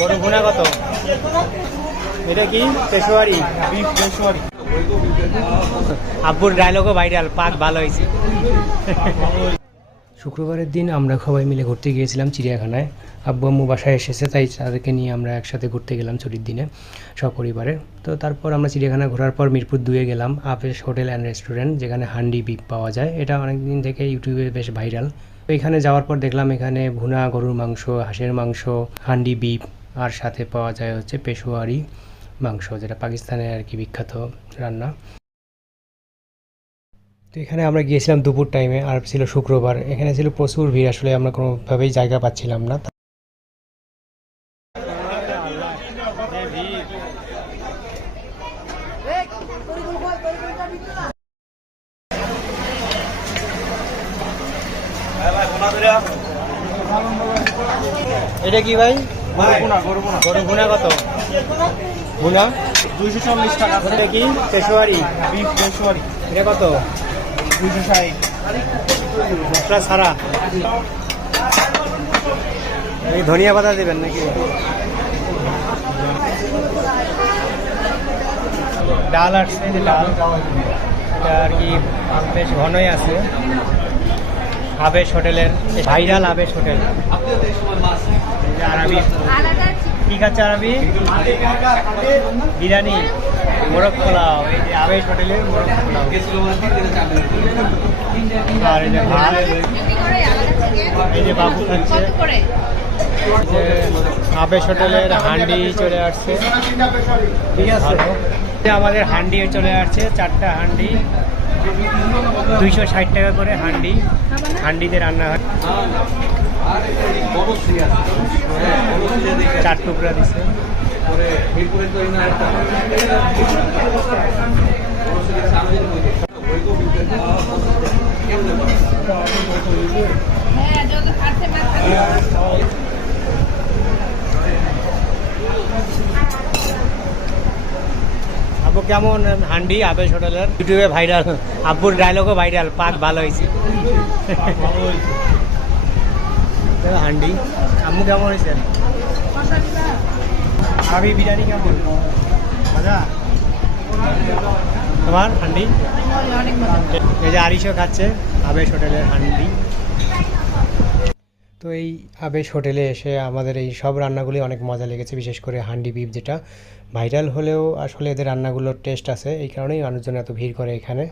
গরু ভুনা কত? এটা কি পেশোয়ারি? আব্বুর ডায়লগও ভাইরাল, পাক ভালো হয়েছে। শুক্রবারের দিন আমরা সবাই মিলে ঘুরতে গিয়েছিলাম চিড়িয়াখানায়। আব্বু আম্মু বাসায় এসেছে, তাই তাদেরকে নিয়ে আমরা একসাথে ঘুরতে গেলাম ছুটির দিনে সপরিবারে। তো তারপর আমরা চিড়িয়াখানা ঘোরার পর মিরপুর 2-এ গেলাম আবেশ হোটেল অ্যান্ড রেস্টুরেন্ট, যেখানে হান্ডি বিফ পাওয়া যায়। এটা অনেক দিন থেকে ইউটিউবে বেশ ভাইরাল। তো এখানে যাওয়ার পর দেখলাম এখানে ভুনা গরুর মাংস, হাঁসের মাংস, হান্ডি বিফ, আর সাথে পাওয়া যায় হচ্ছে পেশোয়ারি মাংস, যেটা পাকিস্তানের আর কি বিখ্যাত রান্না। তো এখানে আমরা গিয়েছিলাম দুপুর টাইমে, আর ছিল শুক্রবার। এখানে ছিল প্রচুর ভিড়, আসলে আমরা কোনোভাবেই জায়গা পাচ্ছিলাম না। এটা কি ভাই? গরু ভুনা কত? ভুনা 240 টাকা। এটা কি পেশোয়ারি? বিফ পেশোয়ারি এটা কত? 260। মশলা ছাড়া। এই ধনিয়া পাতা দেবেন নাকি? ডাল আসছে, যে ডাল এটা আর কি বেশ ঘনই আছে। আবেশ হোটেলের ভাইরাল আবেশ হোটেল। আরবি কি খাচ্ছে? আরবি বিরিয়ানি, মোরগ পোলাও। এই যে আবেশ হোটেলের মোরগ পোলাও। আর এই যে ভাত, এই যে বাবু খাচ্ছে। এই যে আবেশ হোটেলের হান্ডি চলে আসছে, ঠিক আছে। আমাদের হান্ডি চলে আসছে, 4টা হান্ডি, 260 টাকা করে হান্ডি। হান্ডিতে রান্না হয়, 4 টুকরা দিচ্ছে। আব্বু কেমন হান্ডি আবেশ হোটেলের? ইউটিউবে ভাইরাল, আব্বুর ডায়লগও ভাইরাল, পাক ভালো হয়েছে। হান্ডি আম্মু কেমন হয়েছে? আরবি বিরিয়ানি কেমন? মজা? তোমার হান্ডি? এই যে আরিশও খাচ্ছে আবেশ হোটেলের হান্ডি। তো এই আবেশ হোটেলে এসে আমাদের এই সব রান্নাগুলি অনেক মজা লেগেছে, বিশেষ করে হান্ডি বিফ, যেটা ভাইরাল হলেও আসলে এদের রান্নাগুলোর টেস্ট আছে, এই কারণেই মানুষজন এত ভিড় করে এখানে।